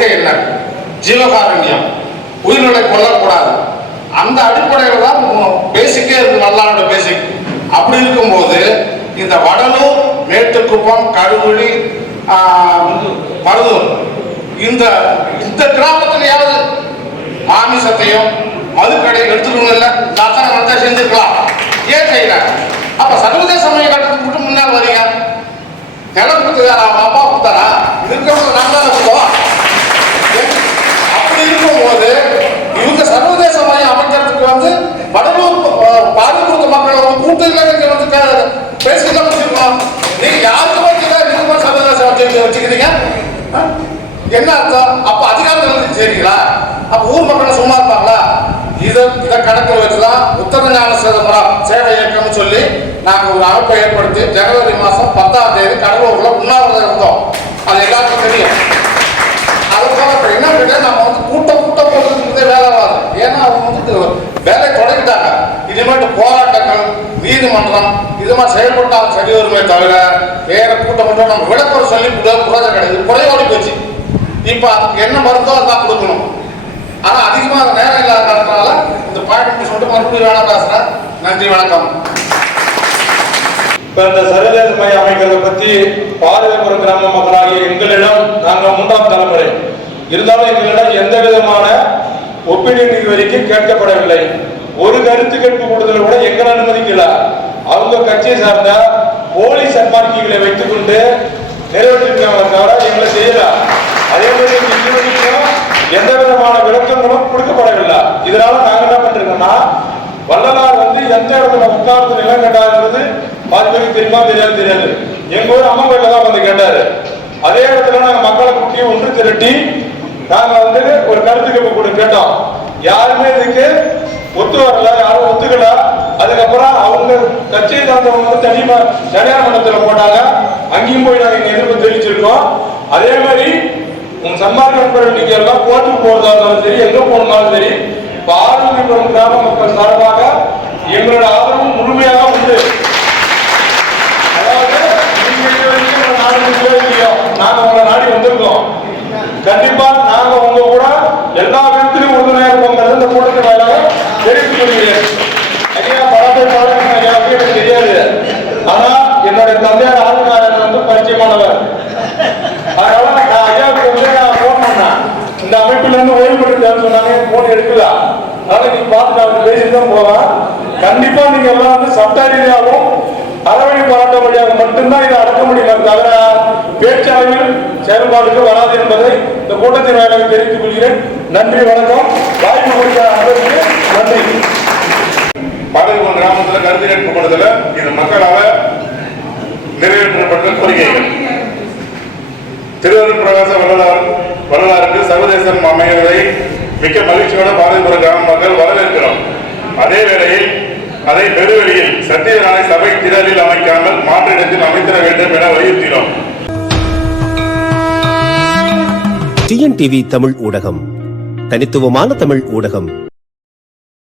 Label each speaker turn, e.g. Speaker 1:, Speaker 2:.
Speaker 1: கொள்கை என்ன? ஜீவகாரண்யம். உயிர்களை கொல்லக்கூடாது. அந்த அடிப்படையில் தான் பேசிக்கே இருக்கு நல்லாரோட பேசிக். அப்படி இருக்கும்போது இந்த வடலூர் மேட்டுக்குப்பம் கடுகுழி ஆஹ், மருதூர் இந்த இந்த கிராமத்திலேயாவது மாமிசத்தையும் மதுக்கடை எடுத்துக்கணும் இல்லை தாத்தனை வந்து செஞ்சிருக்கலாம். ஏன் செய்யல? அப்ப சர்வதேச மைய கட்டத்துக்கு மட்டும் முன்னால் வரீங்க. நிலம் கொடுத்தாரா அவங்க அப்பா கொடுத்தாரா? இருக்கிறவங்க நல்லா தானே கொடுத்தோம் ஏன்? அப்படி இருக்கும்போது இவங்க சர்வதேச மையம் அமைக்கிறதுக்கு வந்து வடலூர் அஹ், பாதிப்புறுத்த மக்கள் வந்து கூட்டத்தில் நீங்க வந்து க- பேசிதான் வச்சிருக்கணும் நீங்க யாருக்கு வச்சுக்கா இதுக்கு சர்வதேச வச்சு வச்சுக்கிறீங்க என்ன அர்த்தம் அப்ப அதிகாரத்தில் இருந்து சரிங்களா அப்ப ஊர் மக்கள் சும்மா இருப்பாங்களா இதை இதை கணக்கில் வச்சுதான் உத்தர ஞான சேதமரா சேவை இயக்கம்னு சொல்லி நாங்க ஒரு அமைப்பை ஏற்படுத்தி ஜனவரி மாதம் பத்தாம் தேதி கடலூர்ல உண்ணாவிரதம் இருந்தோம் அது எல்லாருக்கும் தெரியும் அதுக்காக இப்போ என்ன கேட்டா நம்ம வந்து கூட்டம் கூட்டம் போடுறதுக்கு வேலை வராது ஏன்னா அவங்க வந்து வேலை தொடங்கிட்டாங்க இனிமேட்டு போராட்டங்கள் நீதிமன்றம் இது செயல்பட்டால் சரி வருமே தவிர வேற கூட்டம் மட்டும் நம்ம விளக்குற சொல்லி புரோஜனம் கிடையாது. குறையோடி போச்சு. இப்ப அதுக்கு என்ன மருந்தோ அதான் கொடுக்கணும். ஆனா அதிகமா அது நேரம் இல்லாத காரணத்தினால இந்த பாயிண்ட் சொல்லிட்டு மறுபடியும் வேணாம் பேசுறேன். நன்றி வணக்கம். இப்ப இந்த சர்வதேச மையம் அமைக்கிறத பத்தி பாரதிபுரம் கிராம மக்களாகிய எங்களிடம் நாங்கள் மூன்றாம் தலைமுறை. இருந்தாலும் எங்களிடம் எந்த விதமான ஒப்பீனியன் இது வரைக்கும் கேட்கப்படவில்லை. ஒரு கருத்து கேட்பு கூடுதல் கூட எங்களை அனுமதிக்கல. அவங்க கட்சியை சார்ந்த போலீஸ் சன்மார்க்கிகளை வைத்துக் கொண்டு நிறைவேற்றிருக்காங்க தவிர எங்களை செய்யல. அதே மாதிரி இது எந்த விதமான விளக்கங்களும் கொடுக்கப்படவில்லை. இதனால நாங்க என்ன பண்றோம்னா வள்ளலார் வந்து எந்த இடத்துல உட்கார்ந்து நிலம் கேட்டாருங்கிறது பாதி பேருக்கு தெரியுமா தெரியாது தெரியாது. எங்க ஊர் அம்மா கோயில தான் வந்து கேட்டாரு. அதே இடத்துல நாங்க மக்களை கூட்டி ஒன்று திரட்டி நாங்க வந்து ஒரு கருத்து கேட்பு கூட கேட்டோம். யாருமே இதுக்கு ஒத்து வரல யாரும் ஒத்துக்கல. அதுக்கப்புறம் அவங்க கட்சியை சார்ந்தவங்க வந்து தனிமா தனியார் மன்றத்தில் போட்டாங்க. அங்கேயும் போய் நாங்கள் எங்கள் எதிர்ப்பு தெரிவிச்சிருக்கோம். அதே மாதிரி உங்க சம்பாதி நண்பர்கள் நீங்க எல்லாம் கோர்ட்டுக்கு போறதா இருந்தாலும் சரி எங்க போனாலும் சரி பாரதிபுரம் கிராம மக்கள் சார்பாக எங்களோட ஆதரவு முழுமையாக உண்டு. அதாவது நாங்க உங்களை நாடி வந்திருக்கோம். கண்டிப்பா நாங்க உங்க கூட எல்லா விதத்திலும் உறுதுணையா இருப்போம் இந்த கூட்டத்தின் வாயிலாக தெரிவித்துக் கொள்கிறேன். ஐயா படத்தை பாருங்க ஐயா அப்படி எனக்கு தெரியாது ஆனா என்னுடைய தந்தையார் ஆளுநர் வந்து பரிச்சயமானவர் அதனால நான் ஐயாவுக்கு வந்து நான் ஃபோன் பண்ணேன் இந்த அமைப்புல இருந்து ஓய்வு பெற்று சொன்னாங்க இருக்குதா எடுக்கல அதனால நீங்க பார்த்து அவர் பேசிட்டு தான் போவேன் கண்டிப்பா நீங்க எல்லாம் வந்து சட்ட ரீதியாகவும் அறவழி போராட்டம் வழியாக மட்டும்தான் இதை அடக்க முடியும் தவிர பேச்சாளர்கள் செயல்பாடுகள் வராது என்பதை இந்த கூட்டத்தின் வாயிலாக தெரிவித்துக் கொள்கிறேன். நன்றி வணக்கம். வாய்ப்பு கொடுத்த அனைவருக்கு நன்றி. பாரதிபுரம் கிராமத்தில் கருத்து கேட்பு கூட்டத்துல இது மக்களால் நிறைவேற்றப்பட்ட கோரிக்கைகள். திருவருள் பிரகாச வள்ளலார் வள்ளலாருக்கு சர்வதேசம் அமைவதை மிக்க மகிழ்ச்சியோட பாரதிபுரம் கிராம மக்கள் வரவேற்கிறோம். அதே வேளையில் அதை பெருவெளியில் சத்தியநாராயண சபை திடலில் அமைக்காமல் மாற்று இடத்தில் அமைத்திட வேண்டும் என வலியுறுத்தினோம். டிஎன்டிவி தமிழ் ஊடகம். தனித்துவமான தமிழ் ஊடகம்.